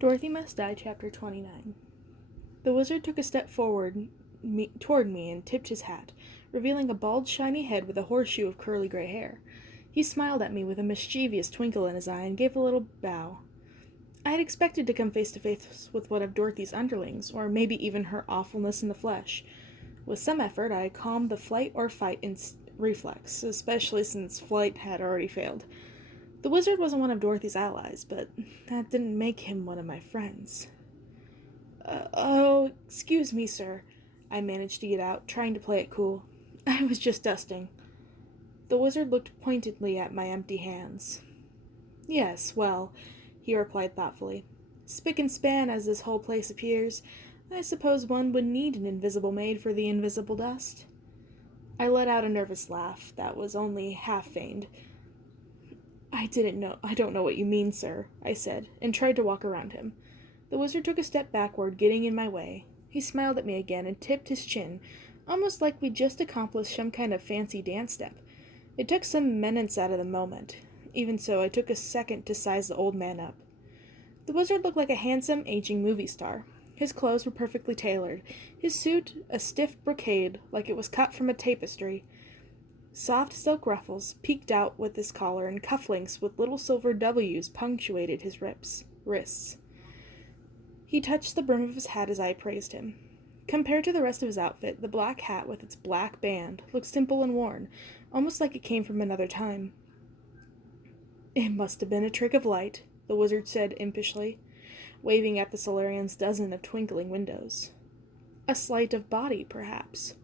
Dorothy Must Die, Chapter 29. The wizard took a step forward toward me and tipped his hat, revealing a bald, shiny head with a horseshoe of curly gray hair. He smiled at me with a mischievous twinkle in his eye and gave a little bow. I had expected to come face to face with one of Dorothy's underlings, or maybe even her awfulness in the flesh. With some effort, I calmed the flight or fight reflex, especially since flight had already failed. The wizard wasn't one of Dorothy's allies, but that didn't make him one of my friends. Oh, excuse me, sir, I managed to get out, trying to play it cool. I was just dusting. The wizard looked pointedly at my empty hands. Yes, well, he replied thoughtfully. Spick and span as this whole place appears, I suppose one would need an invisible maid for the invisible dust. I let out a nervous laugh that was only half feigned. I don't know what you mean, sir, I said, and tried to walk around him. The wizard took a step backward, getting in my way. He smiled at me again and tipped his chin, almost like we'd just accomplished some kind of fancy dance step. It took some menace out of the moment. Even so, I took a second to size the old man up. The wizard looked like a handsome, aging movie star. His clothes were perfectly tailored, his suit a stiff brocade like it was cut from a tapestry. Soft silk ruffles peeked out with his collar, and cufflinks with little silver W's punctuated his wrists. He touched the brim of his hat as I praised him. Compared to the rest of his outfit, the black hat with its black band looked simple and worn, almost like it came from another time. It must have been a trick of light, the wizard said impishly, waving at the Solarian's dozen of twinkling windows. A sleight of body, perhaps.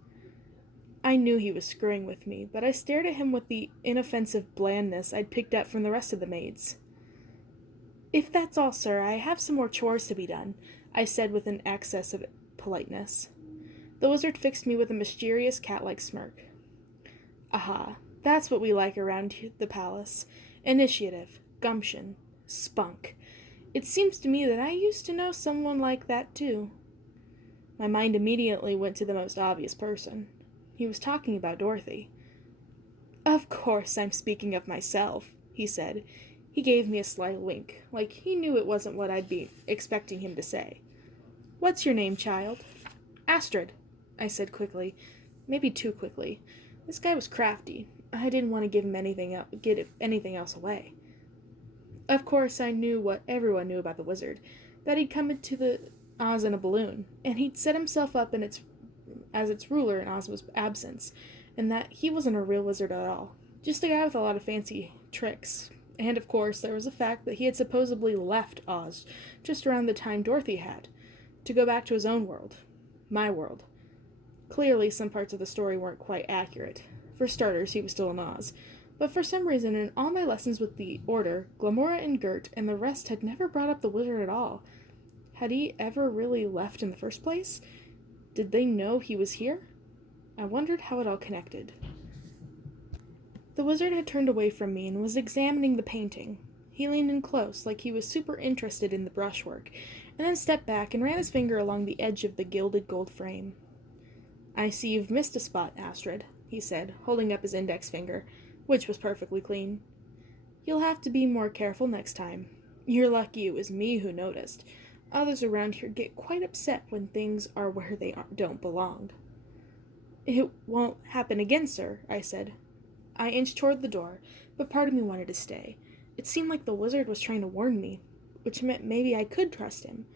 I knew he was screwing with me, but I stared at him with the inoffensive blandness I'd picked up from the rest of the maids. If that's all, sir, I have some more chores to be done, I said with an excess of politeness. The wizard fixed me with a mysterious cat-like smirk. Aha, that's what we like around the palace. Initiative, gumption, spunk. It seems to me that I used to know someone like that, too. My mind immediately went to the most obvious person. He was talking about Dorothy. Of course I'm speaking of myself, he said. He gave me a sly wink, like he knew it wasn't what I'd be expecting him to say. What's your name, child? Astrid, I said quickly. Maybe too quickly. This guy was crafty. I didn't want to give anything else away. Of course, I knew what everyone knew about the wizard, that he'd come into the Oz in a balloon, and he'd set himself up as its ruler in Ozma's absence, and that he wasn't a real wizard at all, just a guy with a lot of fancy tricks. And, of course, there was the fact that he had supposedly left Oz just around the time Dorothy had, to go back to his own world, my world. Clearly, some parts of the story weren't quite accurate. For starters, he was still in Oz, but for some reason, in all my lessons with the Order, Glamora and Gert and the rest had never brought up the wizard at all. Had he ever really left in the first place? Did they know he was here? I wondered how it all connected. The wizard had turned away from me and was examining the painting. He leaned in close, like he was super interested in the brushwork, and then stepped back and ran his finger along the edge of the gilded gold frame. I see you've missed a spot, Astrid, he said, holding up his index finger, which was perfectly clean. You'll have to be more careful next time. You're lucky it was me who noticed. Others around here get quite upset when things are where they don't belong. It won't happen again, sir, I said. I inched toward the door, but part of me wanted to stay. It seemed like the wizard was trying to warn me, which meant maybe I could trust him,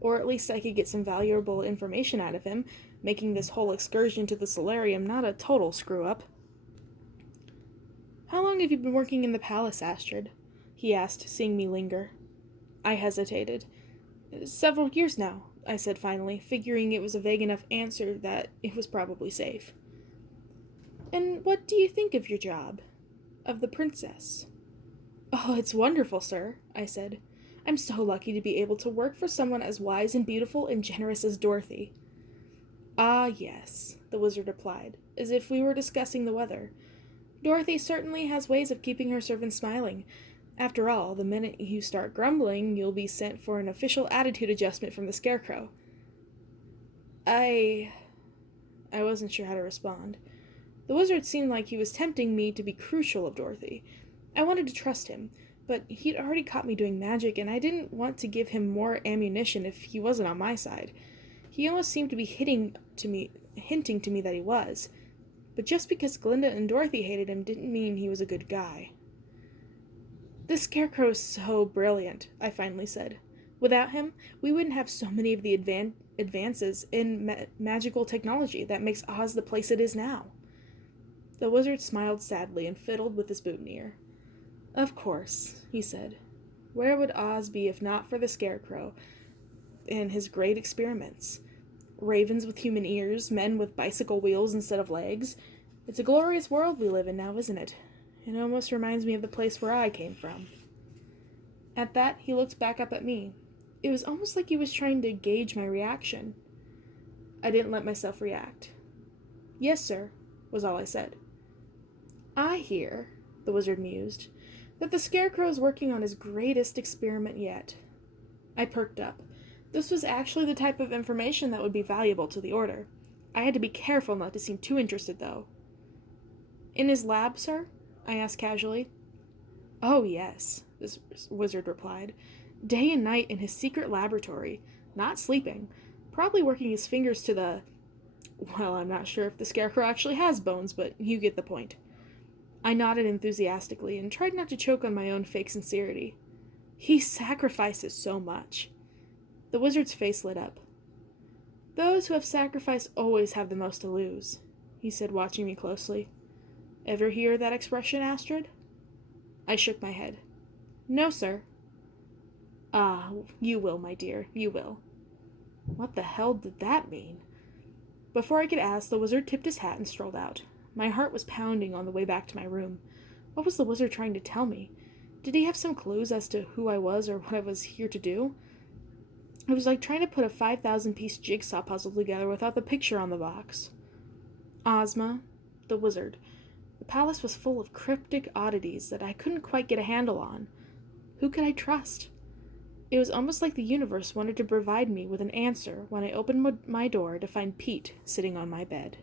or at least I could get some valuable information out of him, making this whole excursion to the solarium not a total screw-up. How long have you been working in the palace, Astrid? He asked, seeing me linger. I hesitated. Several years now, I said finally, figuring it was a vague enough answer that it was probably safe. And what do you think of your job? Of the princess? Oh, it's wonderful, sir, I said. I'm so lucky to be able to work for someone as wise and beautiful and generous as Dorothy. Ah, yes, the wizard replied, as if we were discussing the weather. Dorothy certainly has ways of keeping her servants smiling. After all, the minute you start grumbling, you'll be sent for an official attitude adjustment from the Scarecrow. I wasn't sure how to respond. The wizard seemed like he was tempting me to be crucial of Dorothy. I wanted to trust him, but he'd already caught me doing magic, and I didn't want to give him more ammunition if he wasn't on my side. He almost seemed to be hinting to me that he was. But just because Glinda and Dorothy hated him didn't mean he was a good guy. "This scarecrow is so brilliant," I finally said. "Without him, we wouldn't have so many of the advances in magical technology that makes Oz the place it is now." The wizard smiled sadly and fiddled with his boutonniere. "Of course," he said. "Where would Oz be if not for the scarecrow and his great experiments? Ravens with human ears, men with bicycle wheels instead of legs. It's a glorious world we live in now, isn't it? It almost reminds me of the place where I came from." At that, he looked back up at me. It was almost like he was trying to gauge my reaction. I didn't let myself react. "Yes, sir," was all I said. "I hear," the wizard mused, "that the scarecrow is working on his greatest experiment yet." I perked up. This was actually the type of information that would be valuable to the Order. I had to be careful not to seem too interested, though. "In his lab, sir?" I asked casually. "Oh, yes," this wizard replied. "Day and night in his secret laboratory, not sleeping, probably working his fingers to the... Well, I'm not sure if the scarecrow actually has bones, but you get the point." I nodded enthusiastically and tried not to choke on my own fake sincerity. "He sacrifices so much." The wizard's face lit up. "Those who have sacrificed always have the most to lose," he said, watching me closely. "Ever hear that expression, Astrid?" I shook my head. "No, sir." "Ah, you will, my dear, you will." What the hell did that mean? Before I could ask, the wizard tipped his hat and strolled out. My heart was pounding on the way back to my room. What was the wizard trying to tell me? Did he have some clues as to who I was or what I was here to do? It was like trying to put a 5,000-piece jigsaw puzzle together without the picture on the box. Ozma, the wizard. The palace was full of cryptic oddities that I couldn't quite get a handle on. Who could I trust? It was almost like the universe wanted to provide me with an answer when I opened my door to find Pete sitting on my bed.